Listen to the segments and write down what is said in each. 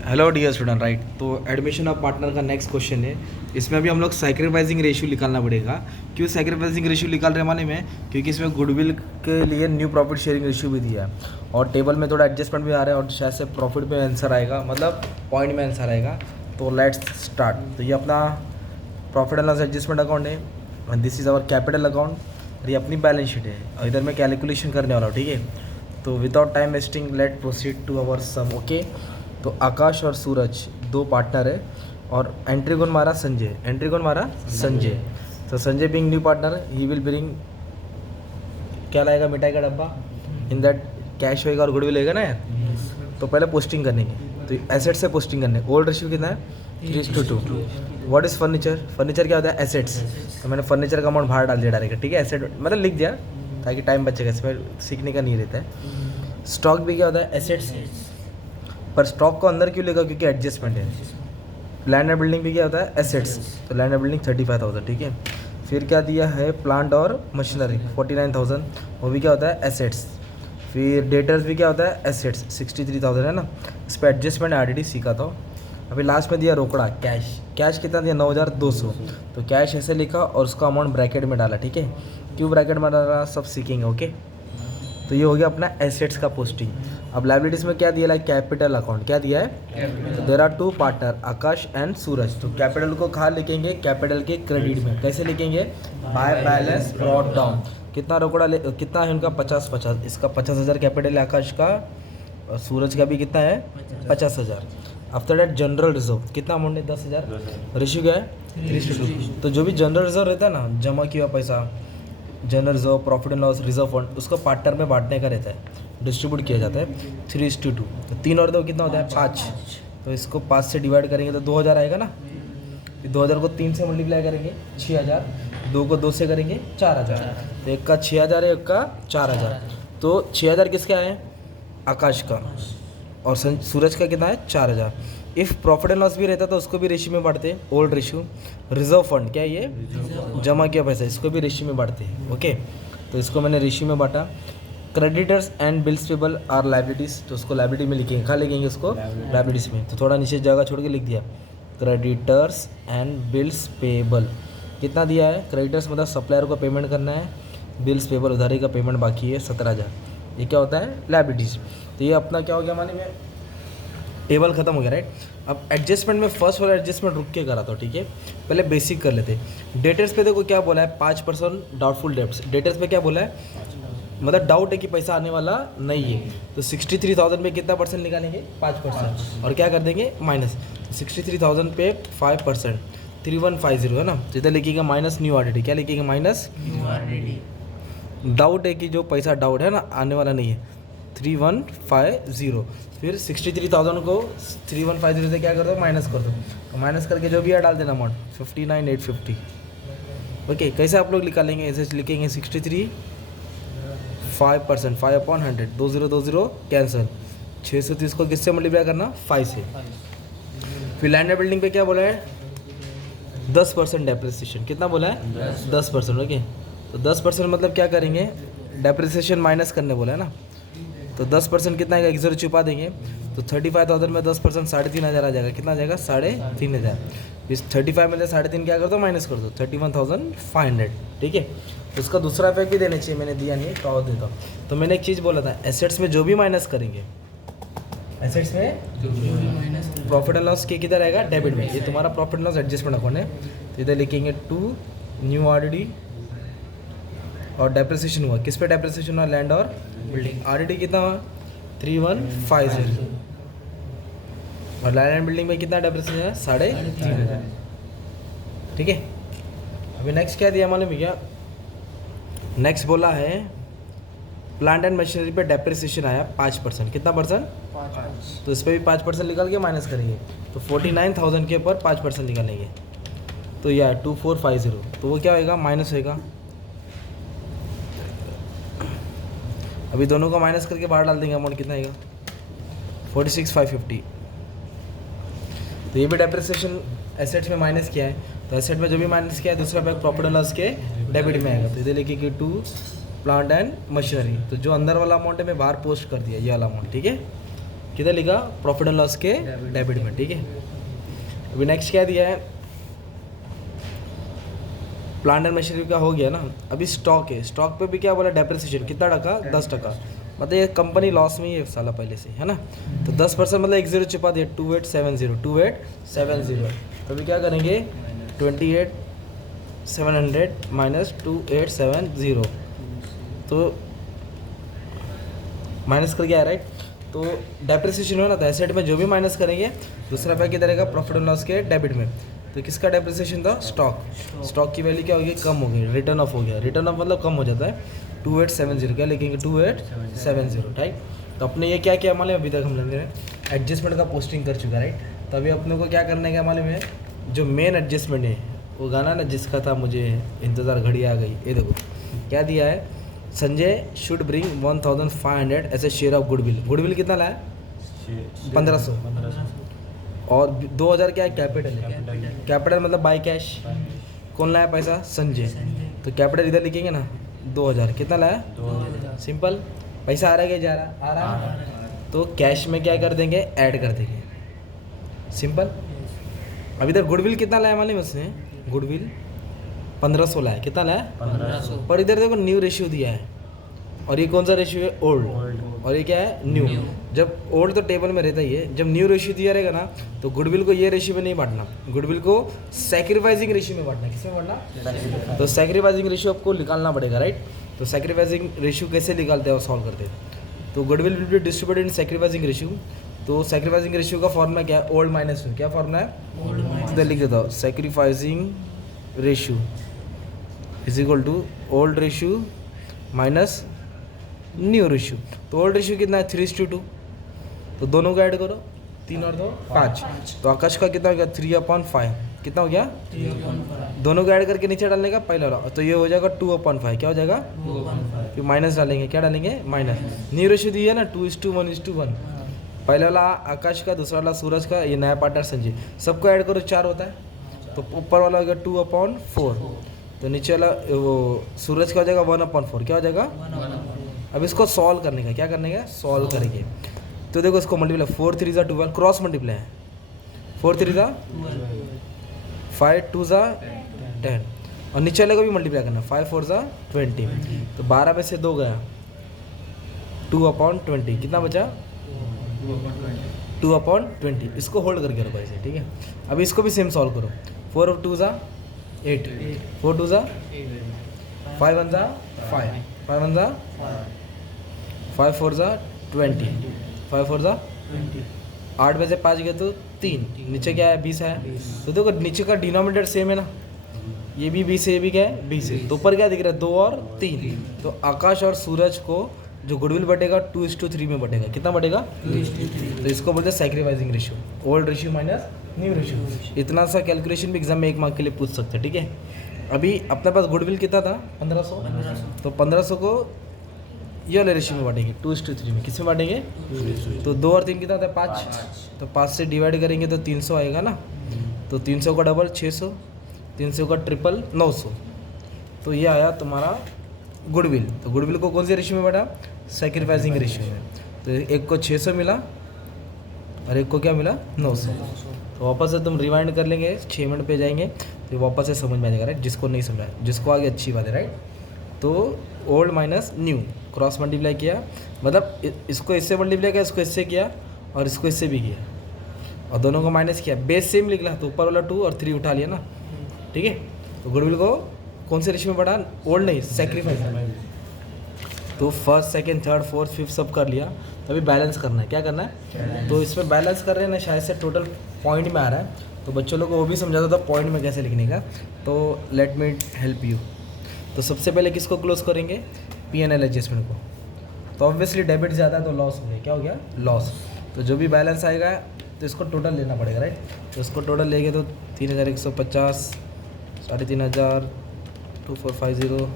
Hello dear student, right. तो admission of partner का next question है। इसमें अभी हम लोग सैक्रिफाइसिंग रेशियो निकालना पड़ेगा। क्यों सैक्रिफाइसिंग रेशियो निकाल रहे माने में, क्योंकि इसमें गुडविल के लिए न्यू प्रॉफिट शेयरिंग रेशियो भी दिया है और टेबल में थोड़ा एडजस्टमेंट भी आ रहा है और शायद से प्रॉफिट में आंसर आएगा, मतलब पॉइंट में आंसर आएगा। तो लेट्स स्टार्ट। तो ये अपना profit and loss adjustment account है and this is our capital account और ये अपनी बैलेंस शीट है और इधर मैं कैलकुलेशन करने वाला हूँ, ठीक है। तो without time wasting let proceed to our sum, okay. तो आकाश और सूरज दो पार्टनर है और एंट्री कौन मारा? संजय। एंट्री कौन मारा? संजय। तो Sanjay being new partner he will bring, क्या लाएगा? मिठाई का डब्बा। इन दैट कैश होएगा और गुडविल होएगा ना यार। तो पहले पोस्टिंग करनी है, तो एसेट से पोस्टिंग करनी है। ओल्ड रेशियो कितना है? 3:2। What is furniture? फर्नीचर क्या होता है? एसेट्स। तो मैंने फर्नीचर का अमाउंट बाहर डाल दिया डायरेक्ट, ठीक है। एसेट मतलब लिख दिया ताकि टाइम बचेगा, इसमें सीखने का नहीं रहता है। स्टॉक भी क्या होता है? एसेट्स। पर स्टॉक को अंदर क्यों लेगा? क्योंकि एडजस्टमेंट है। लैंड एंड बिल्डिंग भी क्या होता है? एसेट्स। तो लैंड एंड बिल्डिंग 35,000, ठीक है। फिर क्या दिया है? प्लांट और मशीनरी 49,000, वो भी क्या होता है? एसेट्स। फिर डेटर्स भी क्या होता है? एसेट्स 63,000 है ना। इस पर एडजस्टमेंट ऑलरेडी सीखा था। अभी लास्ट में दिया रोकड़ा, कैश। कैश कितना दिया? 9,200। तो कैश ऐसे लिखा और उसका अमाउंट ब्रैकेट में डाला, ठीक है। क्यों ब्रैकेट में डाला सब सीखेंगे, ओके। तो ये हो गया अपना एसेट्स का पोस्टिंग। अब लाइबिलिटीज में क्या दिया है? Capital account. क्या दिया है? तो there are two partner Akash and Suraj. तो कैपिटल को कहाँ लिखेंगे? कैपिटल के क्रेडिट में। कैसे लिखेंगे? By balance brought down. कितना रोकड़ा कितना है उनका? 50-50। इसका 50,000 कैपिटल है आकाश का और सूरज का भी कितना है? 50,000। आफ्टर दैट जनरल रिजर्व कितना अमाउंट है? 10,000। रेशियो क्या है? 3:2। तो जो भी जनरल रिजर्व रहता है ना, जमा किया पैसा, general reserve, profit and loss reserve fund, उसको पार्टनर में बांटने का रहता है, डिस्ट्रीब्यूट किया जाता है 3:2। तो 3 और 2 कितना होता है? 5। तो इसको 5 से डिवाइड करेंगे तो 2,000 आएगा ना। 2,000 को 3 से मल्टीप्लाई करेंगे 6,000, 2 को 2 से करेंगे 4,000। तो एक का 6,000 है, एक का 4,000। तो 6,000 किसका है? आकाश का। और सूरज का कितना है? 4,000। इफ़ प्रॉफिट एंड लॉस भी रहता तो उसको भी रेशियो में बांटते हैं, ओल्ड रेशियो। रिजर्व फंड क्या है? ये जमा किया पैसा, इसको भी रेशियो में बांटते हैं, ओके। तो इसको मैंने रेशियो में बांटा। Creditors and bills payable are liabilities, तो उसको लाइबिलिटी में लिखेंगे। कहाँ लिखेंगे उसको? लाइबिलिटीज में। तो थोड़ा नीचे जगह छोड़ के लिख दिया क्रेडिटर्स एंड बिल्स पेबल। कितना दिया है? क्रेडिटर्स मतलब सप्लायर को पेमेंट करना है, बिल्स पेबल उधारी का पेमेंट बाकी है 17,000। ये क्या होता है? लाइबिलिटीज। तो ये अपना क्या हो गया माने में, टेबल खत्म हो गया, राइट। अब एडजस्टमेंट में फर्स्ट वाला एडजस्टमेंट रुक के करा था, ठीक है। पहले बेसिक कर लेते। डेटर्स पे देखो क्या बोला है? 5% डाउटफुल डेट्स। डेटर्स पे क्या बोला है? मतलब डाउट है कि पैसा आने वाला नहीं है। तो 63,000 पे कितना परसेंट निकालेंगे? 5%। और क्या कर देंगे? माइनस। 63,000 पे 5%, 3150 है ना। तो इधर लिखिएगा माइनस न्यू आरडीडी। क्या लिखिएगा? Minus new RDD. डाउट है कि जो पैसा डाउट है ना, आने वाला नहीं है, 3150। फिर 63,000 को 3150 से क्या कर दो? माइनस कर दो। तो माइनस करके जो भी है डाल देना अमाउंट 59,850, ओके। कैसे आप लोग निकालेंगे? ऐसे लिखेंगे 63 5%, 5/100, 2020 कैंसिल। 630 को किससे मल्टीप्लाई करना? 5 से। फिर लैंड बिल्डिंग पे क्या बोला है? 10% डेप्रिसिएशन। कितना बोला है? 10%, ओके। तो 10% मतलब क्या करेंगे? डेप्रिसिएशन माइनस करने बोला है ना। तो 10% कितना आएगा? 1 0 छुपा देंगे। तो 35,000 में 10% 3,500 आ जाएगा। कितना आ जाएगा? 3,500। इस 35 में से 3.5 क्या कर दो? माइनस कर दो, 31,500, ठीक है। तो उसका दूसरा इफेक्ट भी देना चाहिए, मैंने दिया नहीं, तो देता हूँ। तो मैंने एक चीज़ बोला था, एसेट्स में जो भी माइनस करेंगे, एसेट्स में जो भी माइनस, प्रॉफिट एंड लॉस के किधर आएगा? डेबिट में। ये तुम्हारा profit and loss adjustment account है। तो इधर लिखेंगे 2 न्यू आरडीडी और डेप्रिसिएशन हुआ। किस पे डेप्रिसिएशन हुआ? लैंड और बिल्डिंग। आरडीडी कितना हुआ? 3150। और लैंड एंड बिल्डिंग में कितना डेप्रिसिएशन है? 3,500, ठीक है। अभी नेक्स्ट क्या दिया मालूम है क्या? नेक्स्ट बोला है प्लांट एंड मशीनरी पे डेप्रिसिएशन आया 5%। कितना परसेंट? 5। तो इस पर भी 5% निकाल के माइनस करेंगे। तो 49,000 के ऊपर 5% निकालेंगे। तो यह 2450। तो वो क्या होएगा? माइनस होएगा। अभी दोनों का माइनस करके बाहर डाल देंगे, अमाउंट कितना आएगा? 46,550। तो ये भी डेप्रिसिएशन एसेट्स में माइनस किया है। तो एसेट में जो भी माइनस किया है, दूसरा बैग प्रॉफिट एंड लॉस के डेबिट में आएगा। तो इधर लिखिए 2 प्लांट एंड मशीनरी। तो जो अंदर वाला अमाउंट है मैं बाहर पोस्ट कर दिया, ये वाला अमाउंट, ठीक है। किधर लिखा, प्रॉफिट एंड लॉस के डेबिट में, ठीक है। अभी नेक्स्ट क्या दिया है, प्लांट एंड मशीनरी का हो गया ना। अभी स्टॉक है, स्टॉक पे भी क्या बोला, डेप्रिसिएशन कितना टका, 10%। मतलब ये कंपनी लॉस में ही है साला पहले से, है ना। तो 10% मतलब एक जीरो छिपा दिया, 2870 तो अभी क्या करेंगे, 28,700 माइनस 2870, तो माइनस करके आ राइट। तो डेप्रिसिएशन हो ना, तो एसेट में जो भी माइनस करेंगे दूसरा पैक किधर रहेगा, प्रॉफिट एंड लॉस के डेबिट में। तो किसका डेप्रिसिएशन था, स्टॉक की वैल्यू क्या हो गई, कम हो गई, रिटर्न ऑफ हो गया। रिटर्न ऑफ मतलब कम हो जाता है, 2870 क्या लिखेंगे, 2870 राइट। तो अपने ये क्या किया मालूम है, अभी तक हम लोगों ने एडजस्टमेंट का पोस्टिंग कर चुका राइट। तो अभी अपने को क्या करने का मालूम है, जो मेन एडजस्टमेंट है वो गाना ना जिसका था मुझे इंतज़ार घड़ी आ गई, ये देखो क्या दिया है, Sanjay should bring 1500 as a share of goodwill. Goodwill कितना लाया, 1500 और 2000 क्या है, कैपिटल है। कैपिटल मतलब बाय कैश, कौन लाया पैसा, संजय। तो कैपिटल इधर लिखेंगे ना, 2000 कितना लाया, 2000 सिंपल। पैसा आ रहा है क्या, जा रहा, आ रहा है, तो कैश में क्या कर देंगे, ऐड कर देंगे, सिंपल। अभी इधर गुडविल कितना लाया मालूम है उसने, गुडविल 1500 लाया, कितना लाया 1500। पर इधर देखो न्यू रेशियो दिया है, और ये कौन सा रेशियो है, ओल्ड, और ये क्या है, न्यू। जब ओल्ड तो टेबल में रहता ही है, जब न्यू रेशियो दिया रहेगा ना, तो गुडविल को ये रेशियो में नहीं बांटना, गुडविल को सैक्रिफाइसिंग रेशियो में बांटना। किसमें बांटना, तो सैक्रिफाइसिंग रेशियो आपको निकालना पड़ेगा राइट। तो सैक्रिफाइसिंग रेशियो कैसे निकालते हैं और सॉल्व करते हैं, तो goodwill will be distributed in sacrificing ratio. तो सैक्रिफाइसिंग रेशियो का फॉर्मूला क्या है, ओल्ड माइनस न्यू। क्या फॉर्मूला है, इधर लिख देता हूँ, sacrificing ratio is equal to old ratio minus new ratio. तो ओल्ड रेशियो कितना है, 3:2, तो दोनों को ऐड करो, 3 और 2 5। तो आकाश का कितना हो गया, 3/5, कितना हो गया, 3/5। दोनों को ऐड करके नीचे डालने का पहला वाला, तो ये हो जाएगा 2/5, क्या हो जाएगा 2/5। फिर माइनस डालेंगे, क्या डालेंगे, माइनस। न्यू रेशियो दी है ना, 2:1 पहले वाला आकाश का, दूसरा वाला सूरज का, ये नया पार्टनर संजय, सबको ऐड करो 4 होता है। तो ऊपर वाला हो गया 2/4, तो नीचे वाला वो सूरज का हो जाएगा 1/4, क्या हो जाएगा 1/4। अब इसको सॉल्व करने का, क्या करने का, सॉल्व करेंगे। तो देखो इसको मल्टीप्लाई, 4 3 ज़ा 12, क्रॉस मल्टीप्लाई है, 4 3 ज़ा 5 2 ज़ा 10, और नीचे वाले को भी मल्टीप्लाई करना, 5 4 ज़ा 20। तो 12 में से 2 गया, 2/20, कितना बचा 2/20। इसको होल्ड करके रखो ऐसे, ठीक है। अभी इसको भी सेम सॉल्व करो, 4 और 2 ज़ा 8, 4 2 ज़ा 5 1 ज़ा 5, 5 1 ज़ा 5 4 ज़ा 20, 5 4 ज़ा 20, 8 में से 5 गए तो 3, नीचे क्या है 20 है। तो देखो नीचे का डिनोमिनेटर सेम है ना, ये भी 20 है, ये भी क्या है 20 है, तो ऊपर क्या दिख रहा है 2 और 3। तो आकाश और सूरज को जो गुडविल बटेगा 2:3 में बटेगा, कितना बटेगा 2:3। तो इसको बोलते हैं sacrificing ratio, old ratio minus new ratio. इतना सा कैलकुलेशन भी एग्जाम में 1 मार्क के लिए पूछ सकते हैं, ठीक है। अभी अपने पास गुडविल कितना था 1500, तो 1500 को ये वाले रेशियो में बांटेंगे 2:3 में, किस में बांटेंगे, तो 2 और 3 कितना होता है 5, तो 5 से डिवाइड करेंगे तो 300 आएगा ना। तो 300 का डबल 600, 300 का ट्रिपल 900, तो ये आया तुम्हारा गुडविल। तो गुडविल को कौन से रेशियो में बांटा, सैक्रिफाइसिंग रेशियो में। तो एक को 600 मिला और एक को क्या मिला 900। तो वापस से तुम रिवाइंड कर लेंगे, 6 मिनट पे जाएंगे तो वापस से समझ में आ जाएगा राइट, जिसको नहीं समझा, जिसको आगे अच्छी बात है राइट। तो old minus new, cross multiply किया, मतलब इसको इससे मल्टीप्लाई किया, इसको इससे किया और इसको इससे भी किया, और दोनों को माइनस किया, बेस सेम निकला, तो ऊपर वाला 2 और 3 उठा लिया ना, ठीक है। तो गुडविल को कौन से रेशियो में बढ़ा, ओल्ड नहीं सैक्रिफाइस। तो first second third fourth fifth सब कर लिया, तो अभी बैलेंस करना है, क्या करना है, तो इसमें बैलेंस कर रहे हैं ना, शायद से टोटल पॉइंट में आ रहा है, तो बच्चों लोग को वो भी समझाता था पॉइंट में कैसे लिखने का। तो लेट मी हेल्प यू। तो सबसे पहले किसको क्लोज करेंगे, P&L एडजस्टमेंट को। तो ऑब्वियसली डेबिट ज़्यादा है तो लॉस हो गया, क्या हो गया लॉस। तो जो भी बैलेंस आएगा तो इसको टोटल लेना पड़ेगा राइट। तो इसको टोटल लेंगे तो 3150, 3500, 2450,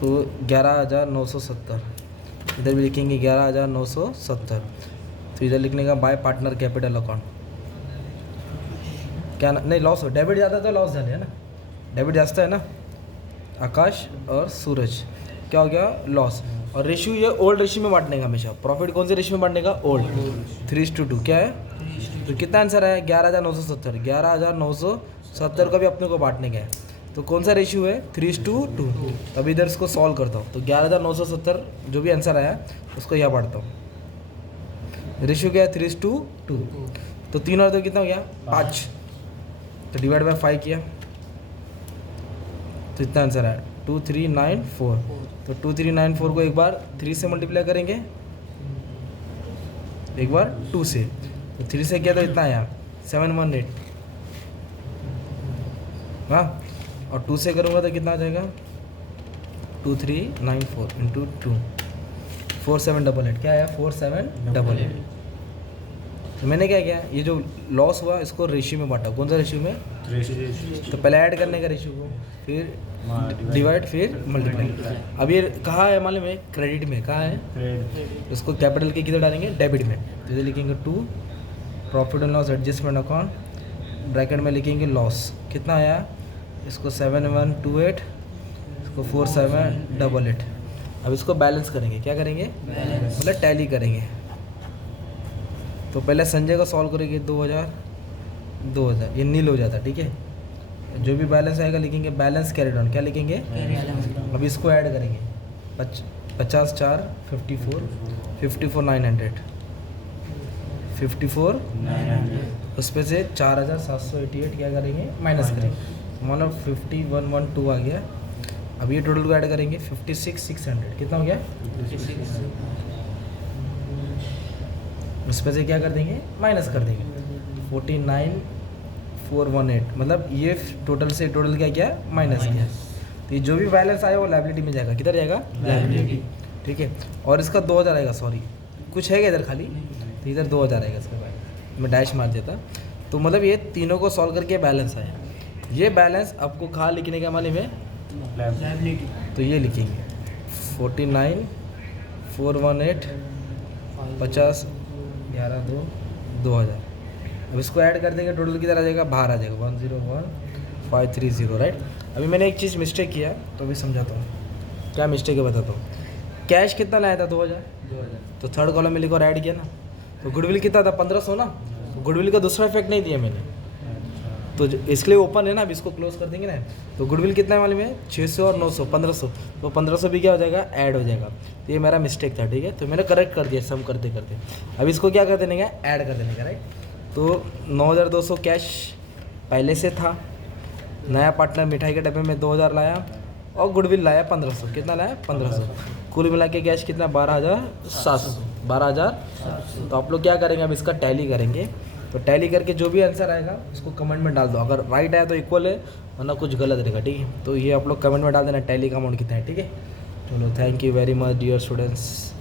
तो 11970, इधर भी लिखेंगे 11970। तो इधर लिखने का बाय पार्टनर कैपिटल अकाउंट, क्या नहीं लॉस हो, डेबिट ज़्यादा तो लॉस जाने है ना, डेबिट जाता है ना, आकाश और सूरज क्या हो गया लॉस, और रेशियो ये ओल्ड रेशियो में बांटने का हमेशा। प्रॉफिट कौन से रेशियो में बांटने का? ओल्ड। 3:2 क्या है? तो कितना आंसर है? 11,970। 11,970 का भी अपने को बांटने का है, तो कौन सा रेशियो है? 3:2। तब इधर इसको सॉल्व करता हूँ, तो 11,970 जो भी आंसर आया उसको यहाँ बांटता हूँ। रेशियो क्या है? 3:2। तो 3 और 2 कितना हो गया? 5। तो डिवाइड बाय 5 किया तो इतना आंसर है 2394। तो 2394 को एक बार 3 से मल्टीप्लाई करेंगे, एक बार 2 से, तो 3 से किया तो इतना आया 718। हाँ, और 2 से करूँगा तो कितना आ जाएगा? 2394 इंटू 2, 4788। क्या आया? 4788। तो मैंने क्या किया, ये जो लॉस हुआ इसको रेशियो में बांटा। कौन सा रेशियो में? तो पहले ऐड करने का रेशियो को, फिर डिवाइड, फिर मल्टीप्लाई। अब ये कहाँ है मालूम है? क्रेडिट में। कहाँ है? इसको कैपिटल के किधर डालेंगे? डेबिट में। तो इधर लिखेंगे 2, profit and loss adjustment account, bracket में लिखेंगे लॉस। कितना आया? इसको 7128, इसको 4788। अब इसको बैलेंस करेंगे। क्या करेंगे? मतलब टैली करेंगे। तो पहले संजय को सॉल्व करेंगे। 2000 ये नील हो जाता, ठीक है। जो भी बैलेंस आएगा लिखेंगे बैलेंस कैरिड ऑन। क्या लिखेंगे? अब इसको ऐड करेंगे। 50 4 54, 54,900, 54,900। उस पे से 4,788 क्या करेंगे? माइनस करेंगे। मानो 5112 आ गया। अब ये टोटल को ऐड करेंगे 56,600। कितना हो गया? उस पे से क्या कर देंगे? माइनस कर देंगे। 49,418। मतलब ये टोटल से टोटल क्या किया? माइनस किया। तो ये जो भी बैलेंस आया वो लायबिलिटी में जाएगा। किधर जाएगा? लायबिलिटी, ठीक है। और इसका 2000 आएगा। सॉरी, कुछ है क्या इधर खाली? तो इधर 2000 आएगा इसका बैलेंस। मैं डैश मार देता। तो मतलब ये तीनों को सॉल्व करके बैलेंस आया। ये बैलेंस आपको कहाँ लिखने का मालूम है? लायबिलिटी। तो ये लिखेंगे 49,418, 50, 11 2 2000। अब इसको ऐड कर देंगे, टोटल किधर आ जाएगा? बाहर आ जाएगा 101,530, राइट। अभी मैंने एक चीज़ मिस्टेक किया, तो अभी समझाता हूँ क्या मिस्टेक है, बताता हूँ। कैश कितना लाया था? 2000। तो थर्ड कॉलम में लिखा और ऐड किया ना। तो गुडविल कितना था? 1500 ना। तो गुडविल का दूसरा इफेक्ट नहीं दिया मैंने, तो इसलिए ओपन है ना। अब इसको क्लोज कर देंगे ना। तो गुडविल कितना है मालूम है? 600 और 900, 1500। तो 1500 भी क्या हो जाएगा? ऐड हो जाएगा। तो ये मेरा मिस्टेक था, ठीक है। तो मैंने करेक्ट कर दिया सम करते करते। अब इसको क्या कर देने का? ऐड कर देने का, राइट। तो 9,200 कैश पहले से था। नया पार्टनर मिठाई के डब्बे में 2000 लाया और गुडविल लाया 1500। कितना लाया? 1500। कुल मिला के कैश कितना? 12,700। 12,000। तो आप लोग क्या करेंगे? अब इसका टैली करेंगे। तो टैली करके जो भी आंसर आएगा उसको कमेंट में डाल दो। अगर राइट आया तो इक्वल है, वरना कुछ गलत रहेगा, ठीक है। तो ये आप लोग कमेंट में डाल देना टैली का अमाउंट कितना है, ठीक है। चलो, thank you very much dear students.